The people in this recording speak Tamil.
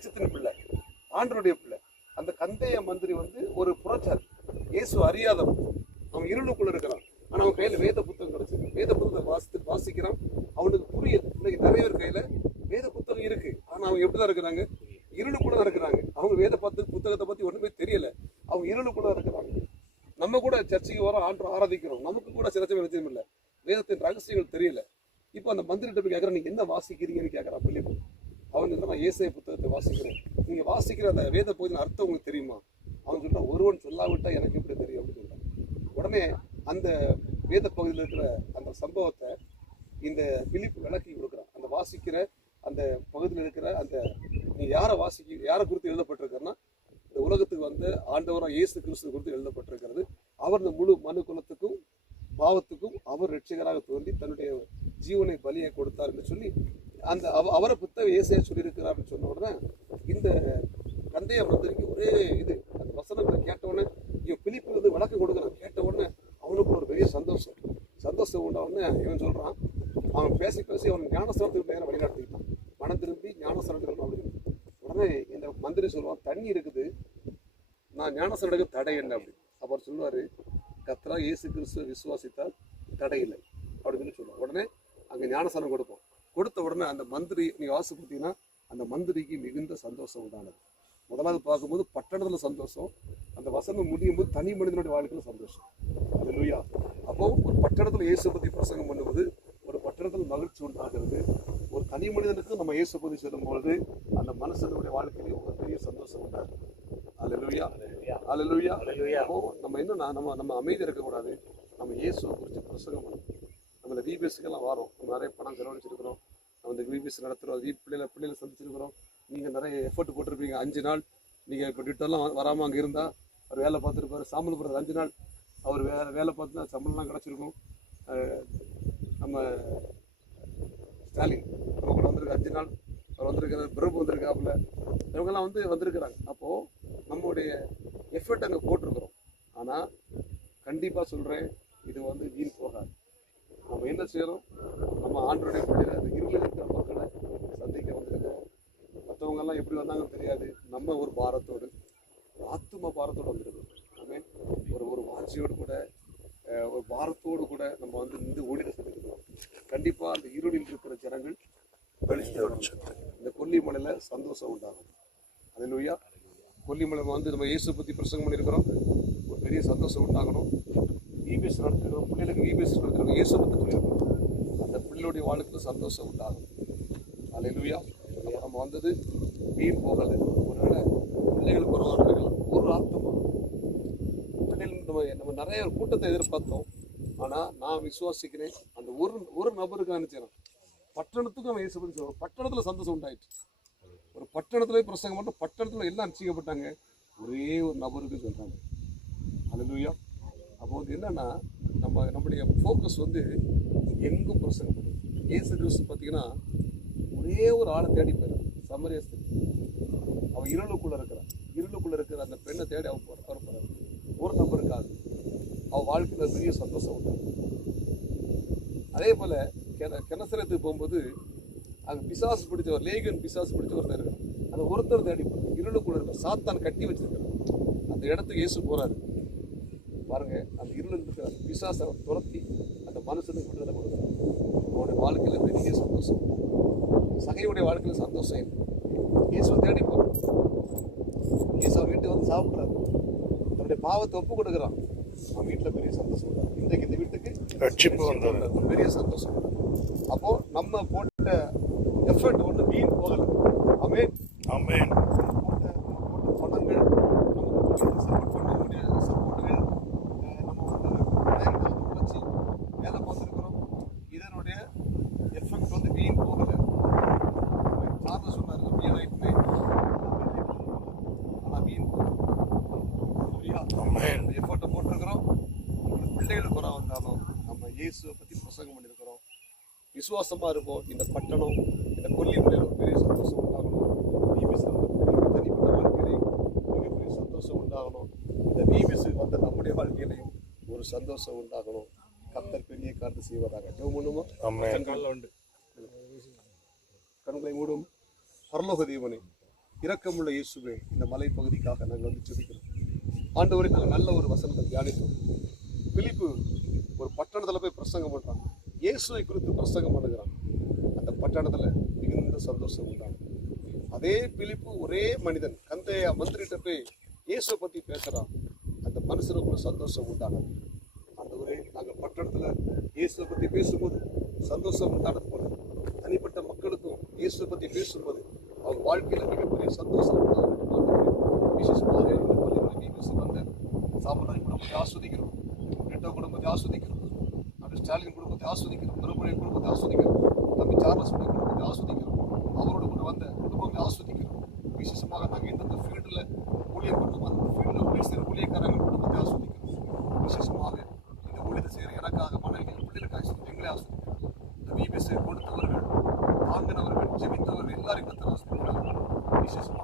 வெளிச்சத்தின் பிள்ளை, ஆண்டருடைய பிள்ளை. அந்த கந்தைய மந்திரி வந்து ஒரு புறச்சார், இயேசு அறியாதவன், அவன் இருளுக்குள்ள இருக்கிறான். ஆனா அவன் கையில வேத புத்தகம் கிடைச்சிருக்கு. வேத புத்தகத்தை வாசிக்கிறான், அவனுக்கு புரியுது. இன்னைக்கு நிறைய பேர் கையில வேத புத்தகம் இருக்கு, ஆனா அவங்க எப்படிதான் இருக்கிறாங்க? இருளுக்குள்ள இருக்கிறாங்க. அவங்க வேத புத்தகத்தை பத்தி ஒண்ணுமே தெரியல, அவங்க இருளுக்குள்ள இருக்கிறாங்க. நம்ம கூட சர்ச்சைக்கு வரோம், ஆண்டு ஆராதிக்கிறோம், நமக்கு கூட சில வெளிச்சம் இல்லை, வேதத்தின் ரகசியங்கள் தெரியல. இப்போ அந்த மந்திரிட்ட போய் கேட்கறேன், நீங்க என்ன வாசிக்கிறீங்கன்னு கேட்கறான் பிலிப்பு. அவன் சொல்றான், நான் ஏசாயா புத்தகத்தை வாசிக்கிறேன். நீங்க வாசிக்கிற அந்த வேத பகுதியின் அர்த்தம் உங்களுக்கு தெரியுமா? அவன் சொல்றான், ஒருவன் சொல்லாவிட்டா எனக்கு எப்படி தெரியும் அப்படின்னு சொல்றான். உடனே அந்த வேத பகுதியில் இருக்கிற அந்த சம்பவத்தை இந்த பிலிப்பு விளக்கி கொடுக்குறான். அந்த வாசிக்கிற அந்த பகுதியில் இருக்கிற அந்த நீ யாரை குறித்து எழுதப்பட்டிருக்கிறன்னா, இந்த உலகத்துக்கு வந்து ஆண்டவராக இயேசு கிறிஸ்து குறித்து எழுதப்பட்டிருக்கிறது. அவர் இந்த முழு மனு குலத்துக்கும் பாவத்துக்கும் அவர் ரட்சகராக தோன்றி தன்னுடைய ஜீவனை பலியை கொடுத்தார் என்று சொல்லி அந்த அவரை புத்தகம் ஏசாயா சொல்லியிருக்கிறார்னு சொன்ன உடனே இந்த கந்தைய மந்திரிக்கு ஒரே இது, அந்த வசனங்களை கேட்ட உடனே இவன் பிலிப்பு வந்து விளக்கம் கொடுக்குறான். கேட்ட உடனே அவனுக்கு ஒரு பெரிய சந்தோஷம் உண்ட உடனே இவன் சொல்றான், அவன் பேசி அவன் ஞானஸ்தானத்துக்கு நேரம் வழிகாட்டிக்கிட்டான். மனம் திரும்பி ஞானஸ்தானம் எடுக்கணும் அப்படின்னு. உடனே இந்த மந்திரி சொல்லுவான், தண்ணி இருக்குது, நான் ஞானஸ்தானம் எடுக்க தடை என்ன அப்படி. அவர் சொல்லுவாரு, கர்த்தரா இயேசு கிறிஸ்துவை விசுவாசித்தால் தடை இல்லை அப்படின்னு சொல்லுவாங்க. உடனே அங்கே ஞானஸ்தானம் கொடுப்போம். கொடுத்த உடனே அந்த மந்திரி நீ வாசிப்பீங்கன்னா அந்த மந்திரிக்கு மிகுந்த சந்தோஷம் உண்டானது. முதலாவது பார்க்கும்போது பட்டணத்தில் சந்தோஷம், அந்த வசனம் முடியும் போது தனி மனிதனுடைய வாழ்க்கையில் சந்தோஷம். அல்லேலூயா. அப்போ ஒரு பட்டணத்தில் இயேசு பற்றி பிரசங்கம் பண்ணும்போது ஒரு பட்டணத்தில் மகிழ்ச்சி உண்டாகிறது. ஒரு தனி மனிதனுக்கு நம்ம இயேசு பற்றி சொல்லும்பொழுது அந்த மனுஷனுடைய வாழ்க்கையிலே ஒரு பெரிய சந்தோஷம் உண்டாகுது. அல்லேலூயா, அல்லேலூயா, அல்லேலூயா. அப்போ நம்ம என்னன்னா நம்ம அமைதி இருக்கக்கூடாது, நம்ம இயேசுவை குறித்து பிரசங்கம் பண்ணணும். நம்ம இந்த விபிஎஸ்க்கெல்லாம் வரோம், நிறைய பணம் செலவழிச்சிருக்கிறோம், நம்ம இந்த விபிஎஸ் நடத்துகிறோம், அது பிள்ளைகளை சந்திச்சிருக்கிறோம். நீங்கள் நிறைய எஃபர்ட் போட்டிருப்பீங்க. 5 நாள் நீங்கள் இப்போ ட்விட்டர்லாம் வராமல் அங்கே இருந்தால் அவர் வேலை பார்த்துருப்பாரு. சாம்பல் போடுறது 5 நாள் அவர் வேலை பார்த்து சம்பளம்லாம் கிடச்சிருக்கும். நம்ம ஸ்டாலின் நம்ம கூட வந்திருக்க 5 நாள் அவர் வந்திருக்கிறார், பிரபு வந்திருக்காப்புல, இவங்கெல்லாம் வந்திருக்கிறாங்க. அப்போது நம்மளுடைய எஃபர்ட் அங்கே போட்டிருக்கிறோம். ஆனால் கண்டிப்பாக சொல்கிறேன், இது வீண் போகாது. நம்ம என்ன செய்கிறோம், நம்ம ஆண்டோடைய பிள்ளைகள் அந்த இருளில் இருக்கிற மக்களை சந்திக்க வந்திருக்கிறோம். மற்றவங்கெல்லாம் எப்படி வந்தாங்கன்னு தெரியாது. நம்ம ஒரு பாரத்தோடு, ஆத்தும பாரத்தோடு வந்திருக்கிறோம். ஒரு வாஞ்சியோடு கூட, ஒரு பாரத்தோடு கூட நம்ம இந்த ஓடிட சொல்லியிருக்கிறோம். கண்டிப்பாக அந்த இருளில் இருக்கிற ஜனங்கள் இந்த கொல்லிமலையில் சந்தோஷம் உண்டாகும். அல்லேலூயா. கொல்லிமலை நம்ம இயேசு பற்றி பிரசங்கம் பண்ணியிருக்கிறோம், ஒரு பெரிய சந்தோஷம் உண்டாகணும். விபிஎஸ் நடத்துகிறோம், பிள்ளைகளுக்கு விபிஎஸ் நடத்துகிறோம், இயேசு பற்றி சொல்லியிருக்கிறோம், அந்த பிள்ளைகளுடைய வாழ்க்கையில் சந்தோஷம் உண்டாகும். அல்லேலூயா. நம்ம வீண் போகலை. ஒருவேளை பிள்ளைகளுக்கு வருவார்கள் ஒரு ஆத்மா பிள்ளைகள் நம்ம நிறைய கூட்டத்தை எதிர்பார்த்தோம். ஆனால் நான் விசுவாசிக்கிறேன், அந்த ஒரு நபருக்கு அனுப்பிச்சிடறேன். பட்டணத்துக்கும் அவன் இயேசு பற்றி சொல்லுவோம். பட்டணத்தில் சந்தோஷம் உண்டாயிடுச்சு. ஒரு பட்டணத்துல பிரசங்கம் பண்ண, பட்டணத்தில் எல்லாம் ரட்சிக்கப்பட்டாங்க, ஒரே ஒரு நபருக்கு சொல்கிறாங்க. அல்லேலூயா. அப்போ என்னன்னா நம்முடைய ஃபோக்கஸ் எங்கும் பிரசங்கம் பண்ணுது. இயேசு கிறிஸ்து பார்த்தீங்கன்னா ஒரே ஒரு ஆளை தேடி போயிடுறான். சமரிய ஸ்திரீ, அவன் இருளுக்குள்ளே இருக்கிற அந்த பெண்ணை தேடி அவர் போகிறார். ஒரு நபருக்காக அவள் வாழ்க்கையில் பெரிய சந்தோஷம் உண்டாகும். அதே போல் கெனசரத்துக்கு போகும்போது அங்கே பிசாசு பிடிச்சவர், லேகியன் பிசாசு பிடிச்சவர் இருக்கார். அந்த ஒருத்தர் தேடி போகிறார். இருளுக்குள்ள இருக்க சாத்தான் கட்டி வச்சிருக்கிறார். அந்த இடத்துக்கு இயேசு போகிறாரு. பாருங்க, அந்த இருள் இருக்கிற அந்த பிசாசை துரத்தி அந்த மனுஷனுக்கு விடுதலை கொடுக்குறாரு. அவனுடைய வாழ்க்கையில் பெரிய சந்தோஷம். சகையுடைய வாழ்க்கையில் சந்தோஷம் இல்லை. இயேசுவை தேடி போகிறார். இயேசு அவர் வீட்டுக்கு சாப்பிட்றாரு. தன்னுடைய பாவத்தை ஒப்பு கொடுக்குறான். அவன் வீட்டில் பெரிய சந்தோஷம் உண்டாகும். இன்றைக்கு இந்த வீட்டுக்கு ரட்சிப்பு வந்தது, பெரிய சந்தோஷம். அப்போ நம்ம போட்ட எஃபர்ட் வீண் போகல. ஆமென், ஆமென். போட்ட பணங்கள், நமக்கு சப்போர்ட் பண்ணக்கூடிய சப்போர்ட்டுகள், நம்ம வச்சு வேலை பார்த்துருக்கிறோம். இதனுடைய எஃபெக்ட் வீண் போகல. சார்ந்த சொன்னார், வீணாயிட்டுமே ஆனால் வீண் போகல. எஃபர்ட்டை போட்டிருக்கிறோம். பிள்ளைகளுக்கு குறை வந்தாலும் நம்ம இயேசுவை பற்றி பிரசங்கம் பண்ணியிருக்கிறோம். விசுவாசமாக இருப்போம். இந்த பட்டணம், இந்த கொல்லிமலையில் ஒரு பெரிய சந்தோஷம் உண்டாகணும். தனிப்பட்ட வாழ்க்கையிலையும் மிகப்பெரிய சந்தோஷம் உண்டாகணும். இந்த விபிஎஸ்க்கு வந்த நம்முடைய வாழ்க்கையிலையும் ஒரு சந்தோஷம் உண்டாகணும். கர்த்தர் பெரிய காரியத்தை செய்வதாக. ஜெபம் பண்ணுமா? கண்களை மூடும். பரலோக தேவனே, இரக்கமுள்ள இயேசுவே, இந்த மலைப்பகுதிக்காக நாங்கள் வந்து ஜெபிக்கிறோம். ஆண்டவரே, நாங்கள் நல்ல ஒரு வசனத்தை தியானித்தோம். பிலிப்பு ஒரு பட்டணத்தில் போய் பிரசங்கம் பண்ணுறான். இயேசுவை குறித்து பிரசங்கம் பண்ணுகிறான். அந்த பட்டணத்தில் மிகுந்த சந்தோஷம் உண்டாகும். அதே பிலிப்பு ஒரே மனிதன் கந்தையா மந்திரிட்ட போய் இயேசுவை பற்றி பேசுகிறான். அந்த மனுஷனுக்குள்ள சந்தோஷம் உண்டானது. ஆண்டவரே, நாங்கள் பட்டணத்தில் இயேசுவை பற்றி பேசும்போது சந்தோஷம் உண்டானது போல தனிப்பட்ட மக்களுக்கும் இயேசுவை பற்றி பேசும்போது அவங்க வாழ்க்கையில் மிகப்பெரிய சந்தோஷம் உண்டாகும். விசேஷமாக இந்த பள்ளிகளை பிபிசி வந்த சாமுராய் குடும்பத்தை ஆஸ்வதிக்கிறோம், நெட்டோ குடும்பத்தை ஆஸ்வதிக்கிறோம், ஸ்டாலின் குடும்பத்தை ஆஸ்வதிக்கிறோம், திருமுறை குடும்பத்தை ஆஸ்வதிக்கிறோம், தம்பி சார்லஸ் குடும்பத்தை ஆஸ்வதிக்கிறோம், அவரோட கூட வந்த குடும்பங்களை ஆஸ்வதிக்கிறோம். விசேஷமாக நாங்கள் எந்தெந்த ஃபீல்டில் ஊழியர் பண்ணுறோம் அந்த ஃபீல்டில் ஊழியர் செய்கிற ஊழியக்காரங்கள் குடும்பத்தை ஆஸ்வதிக்கிறோம். விசேஷமாக இந்த ஊழியத்தை செய்கிற எனக்காக மனைவிகள் பிள்ளைகளுக்காக எங்களை ஆஸ்வதிக்கிறோம். இந்த பிபிசி கொடுத்தவர்கள், தாங்கினவர்கள், ஜெபித்தவர்கள் எல்லாரையும் கத்தர் ஆஸ்வதிக்கிறார்கள். விசேஷமாக